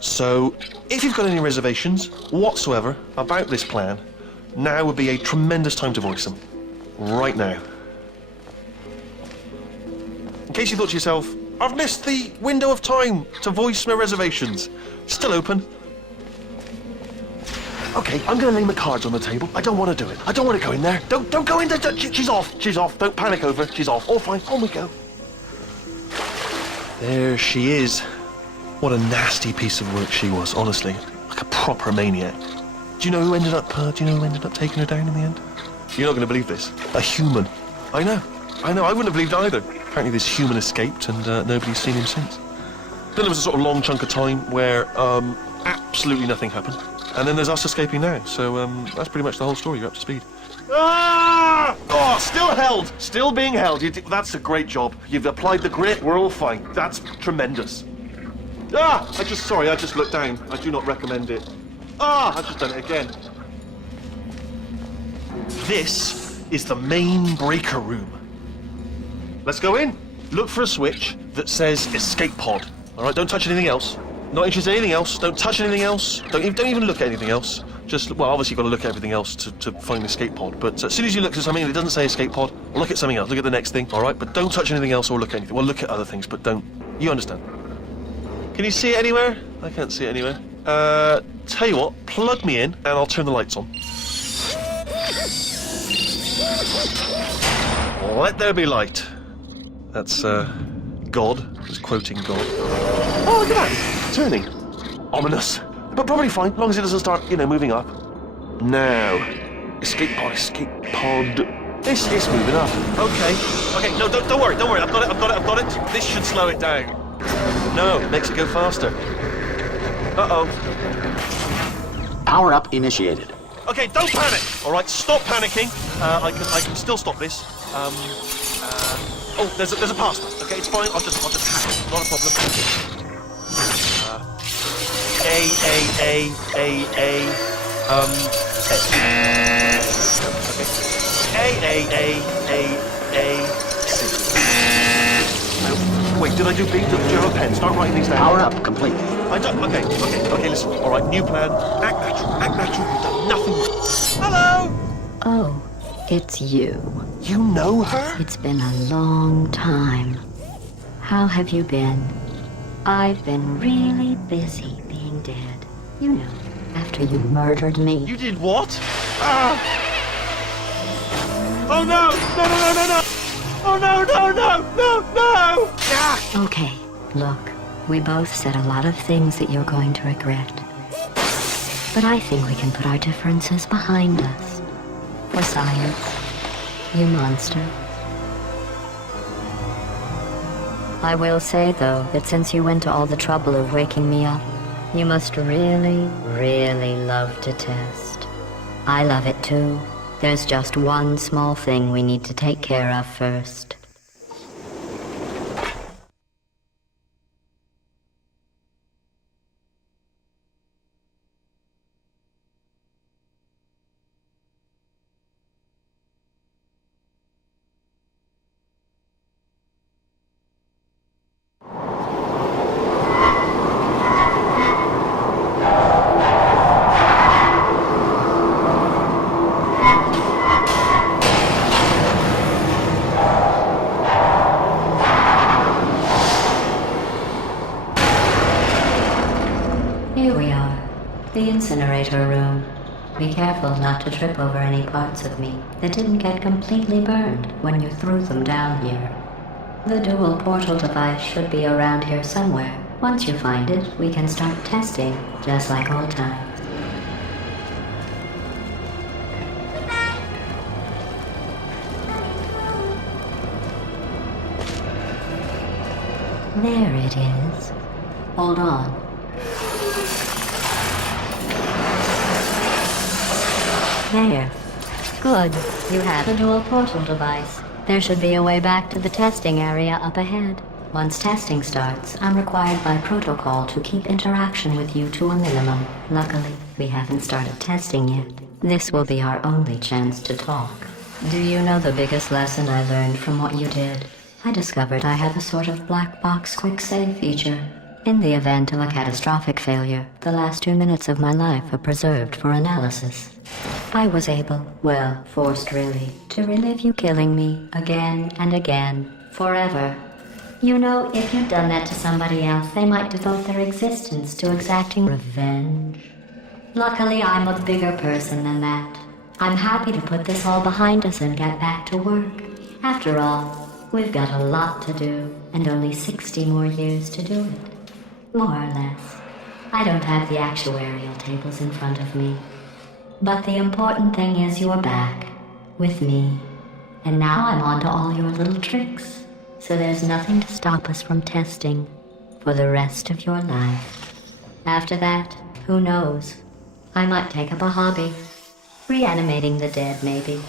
So, if you've got any reservations whatsoever about this plan, now would be a tremendous time to voice them. Right now. In case you thought to yourself, I've missed the window of time to voice my reservations. Still open. Okay, I'm going to lay my cards on the table. I don't want to do it. I don't want to go in there. Don't go in there. She's off. She's off. Don't panic over it. She's off. All fine. On we go. There she is. What a nasty piece of work she was, honestly. Like a proper maniac. Do you know who ended up taking her down in the end? You're not going to believe this. A human. I know. I wouldn't have believed either. Apparently this human escaped and nobody's seen him since. Then there was a sort of long chunk of time where absolutely nothing happened. And then there's us escaping now. So that's pretty much the whole story. You're up to speed. Ah! Oh, still held. Still being held. That's a great job. You've applied the grit. We're all fine. That's tremendous. Ah! I just looked down. I do not recommend it. Ah! I've just done it again. This is the main breaker room. Let's go in. Look for a switch that says escape pod. All right, don't touch anything else. Not interested in anything else. Don't touch anything else. Don't even look at anything else. Just, well, obviously you've got to look at everything else to find the escape pod. But as soon as you look at something that doesn't say escape pod, look at something else. Look at the next thing, all right? But don't touch anything else or look at anything. Well, look at other things, but don't. You understand? Can you see it anywhere? I can't see it anywhere. Tell you what, plug me in and I'll turn the lights on. Let there be light. That's, God. Just quoting God. Oh, look at that. Turning. Ominous. But probably fine, as long as it doesn't start, moving up. Now. Escape pod. It's moving up. Okay, no, don't worry. I've got it. This should slow it down. No, it makes it go faster. Uh-oh. Power up initiated. Okay, don't panic. All right, stop panicking. I can still stop this. Oh, there's a password. Okay, it's fine. I'll just hack it. Not a problem. Wait, did I do B? Do you have a pen? Start writing these down. Power up complete. I don't. Okay, listen. All right, new plan. Act natural. You've done nothing wrong. Hello? Oh, it's you. You know her? It's been a long time. How have you been? I've been really busy being dead. You know, after you murdered me. You did what? Ah! Oh no! No! Oh no! Ah! Okay, look, we both said a lot of things that you're going to regret. But I think we can put our differences behind us. For science, you monster. I will say, though, that since you went to all the trouble of waking me up, you must really, really love to test. I love it too. There's just one small thing we need to take care of first. Here we are, the incinerator room. Be careful not to trip over any parts of me that didn't get completely burned when you threw them down here. The dual portal device should be around here somewhere. Once you find it, we can start testing, just like old times. There it is. Hold on. There. Good. You have the dual portal device. There should be a way back to the testing area up ahead. Once testing starts, I'm required by protocol to keep interaction with you to a minimum. Luckily, we haven't started testing yet. This will be our only chance to talk. Do you know the biggest lesson I learned from what you did? I discovered I have a sort of black box quick save feature. In the event of a catastrophic failure, the last 2 minutes of my life are preserved for analysis. I was able, well, forced really, to relive you killing me again and again, forever. You know, if you'd done that to somebody else, they might devote their existence to exacting revenge. Luckily, I'm a bigger person than that. I'm happy to put this all behind us and get back to work. After all, we've got a lot to do, and only 60 more years to do it. More or less. I don't have the actuarial tables in front of me. But the important thing is you're back, with me. And now I'm on to all your little tricks. So there's nothing to stop us from testing for the rest of your life. After that, who knows? I might take up a hobby. Reanimating the dead, maybe.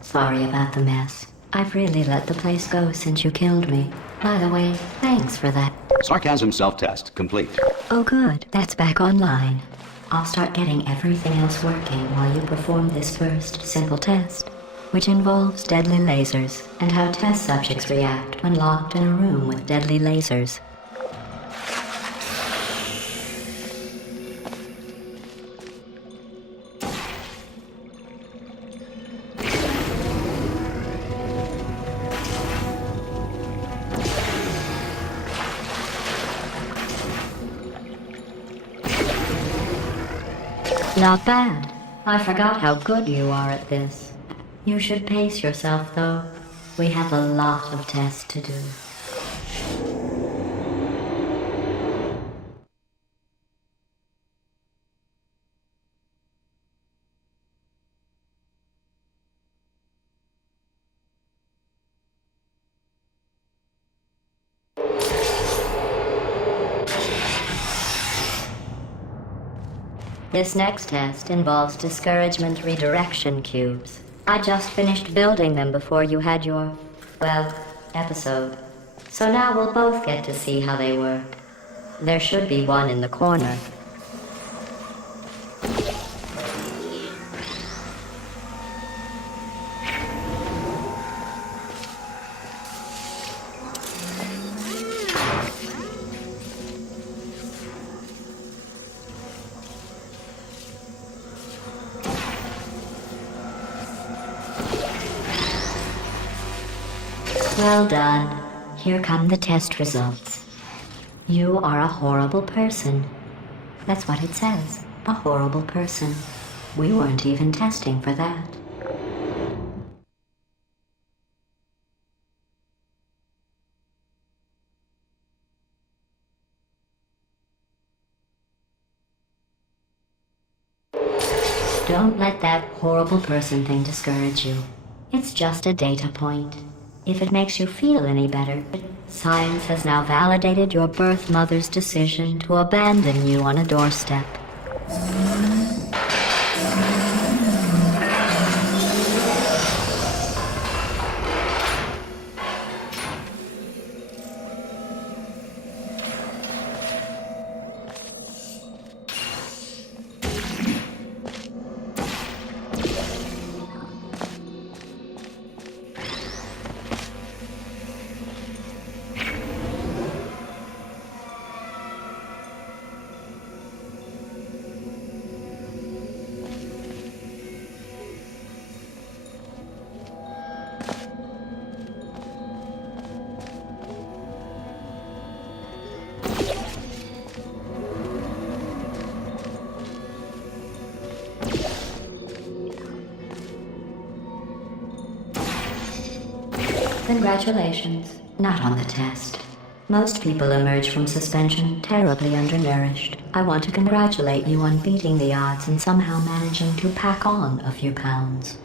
Sorry about the mess. I've really let the place go since you killed me. By the way, thanks for that. Sarcasm self-test complete. Oh good, that's back online. I'll start getting everything else working while you perform this first simple test, which involves deadly lasers and how test subjects react when locked in a room with deadly lasers. Not bad. I forgot how good you are at this. You should pace yourself, though. We have a lot of tests to do. This next test involves discouragement redirection cubes. I just finished building them before you had your, well, episode. So now we'll both get to see how they work. There should be one in the corner. Well done. Here come the test results. You are a horrible person. That's what it says. A horrible person. We weren't even testing for that. Don't let that horrible person thing discourage you. It's just a data point. If it makes you feel any better, science has now validated your birth mother's decision to abandon you on a doorstep. Congratulations. Not on the test. Most people emerge from suspension terribly undernourished. I want to congratulate you on beating the odds and somehow managing to pack on a few pounds.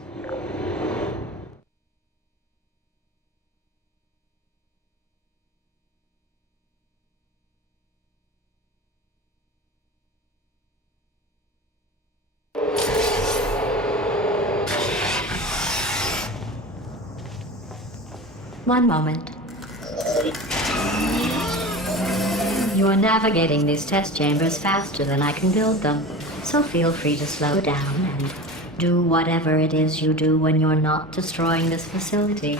One moment. You are navigating these test chambers faster than I can build them, so feel free to slow down and do whatever it is you do when you're not destroying this facility.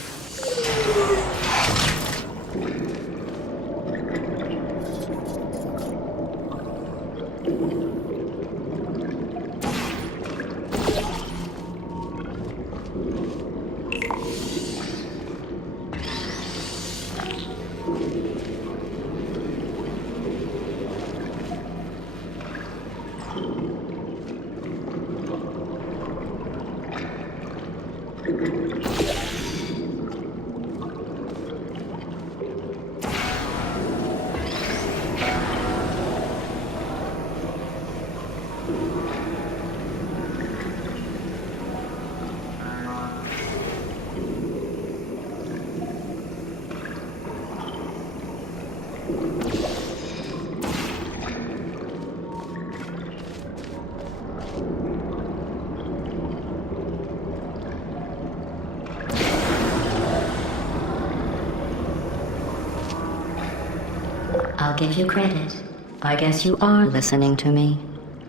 I'll give you credit. I guess you are listening to me.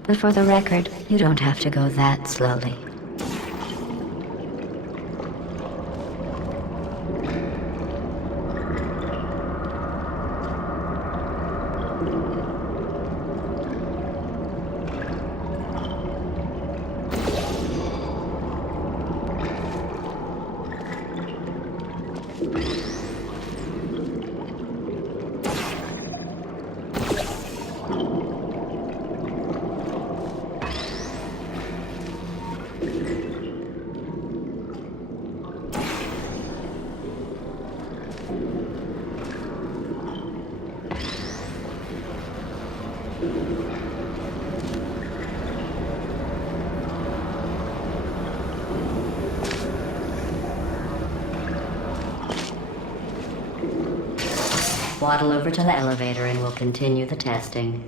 But for the record, you don't have to go that slowly. Waddle over to the elevator and we'll continue the testing.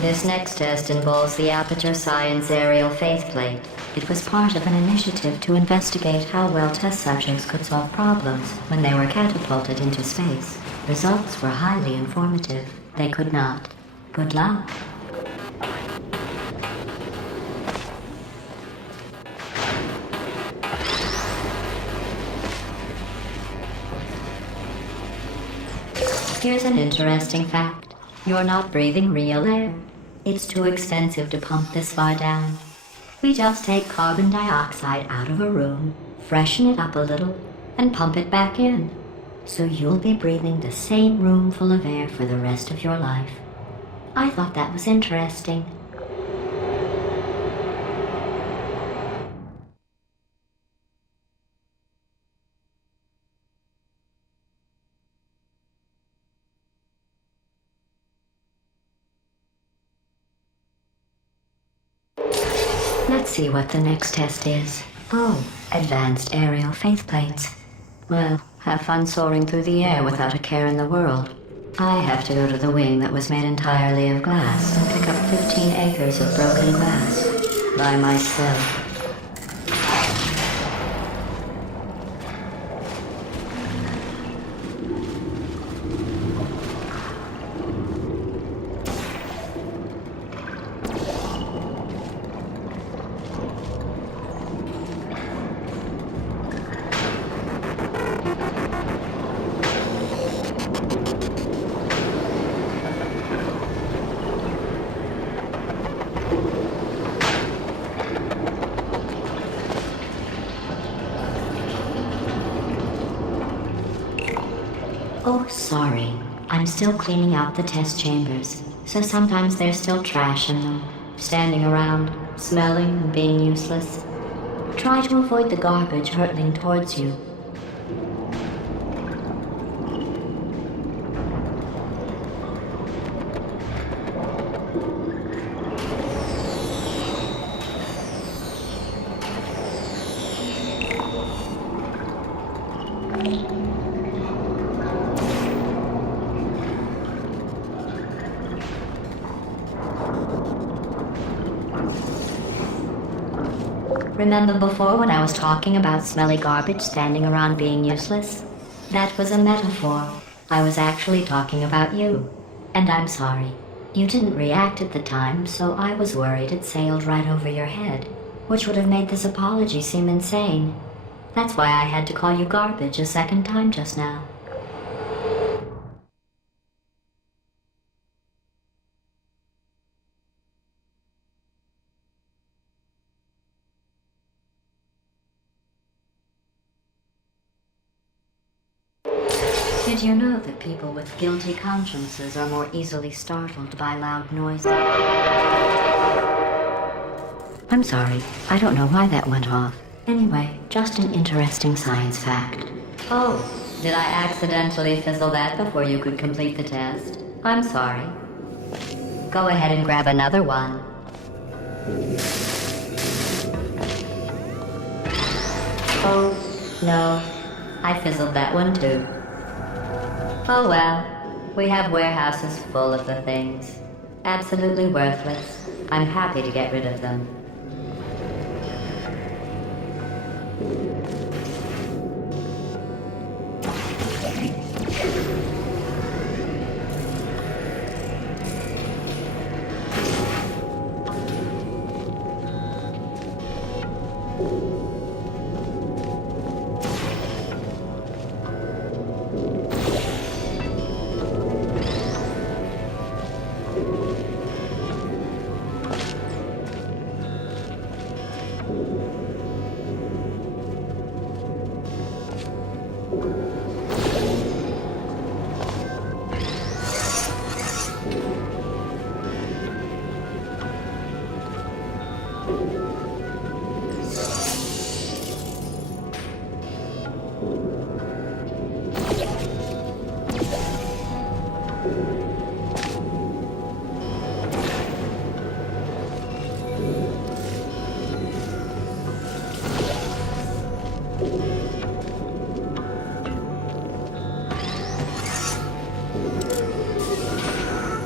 This next test involves the Aperture Science Aerial Faceplate. It was part of an initiative to investigate how well test subjects could solve problems when they were catapulted into space. Results were highly informative. They could not. Good luck. Here's an interesting fact. You're not breathing real air. It's too expensive to pump this far down. We just take carbon dioxide out of a room, freshen it up a little, and pump it back in. So you'll be breathing the same room full of air for the rest of your life. I thought that was interesting. Let's see what the next test is. Oh, advanced aerial faceplates. Well, have fun soaring through the air without a care in the world. I have to go to the wing that was made entirely of glass and pick up 15 acres of broken glass by myself. Oh, sorry. I'm still cleaning out the test chambers, so sometimes there's still trash in them, standing around, smelling and being useless. try to avoid the garbage hurtling towards you. Remember before when I was talking about smelly garbage standing around being useless? That was a metaphor. I was actually talking about you. And I'm sorry. You didn't react at the time, so I was worried it sailed right over your head, which would have made this apology seem insane. That's why I had to call you garbage a second time just now. Did you know that people with guilty consciences are more easily startled by loud noises? I'm sorry, I don't know why that went off. Anyway, just an interesting science fact. Oh, did I accidentally fizzle that before you could complete the test? I'm sorry. Go ahead and grab another one. Oh, no. I fizzled that one too. Oh well, we have warehouses full of the things. Absolutely worthless. I'm happy to get rid of them.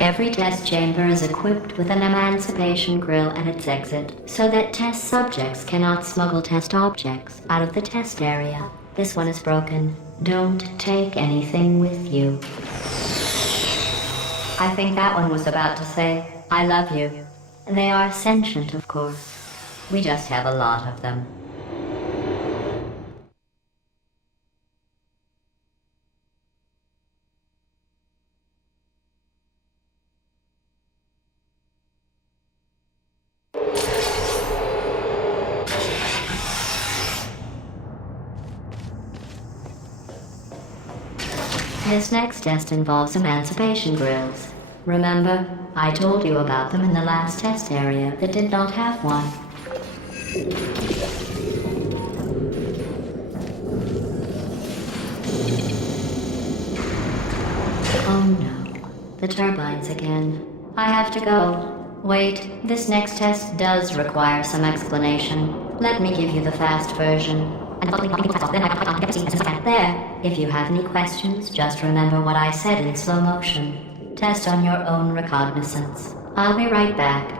Every test chamber is equipped with an emancipation grill at its exit, so that test subjects cannot smuggle test objects out of the test area. This one is broken. Don't take anything with you. I think that one was about to say, I love you. They are sentient, of course. We just have a lot of them. This next test involves emancipation grills. Remember, I told you about them in the last test area that did not have one. Oh no, the turbines again. I have to go. Wait, this next test does require some explanation. Let me give you the fast version. There, if you have any questions, just remember what I said in slow motion. Test on your own recognizance. I'll be right back.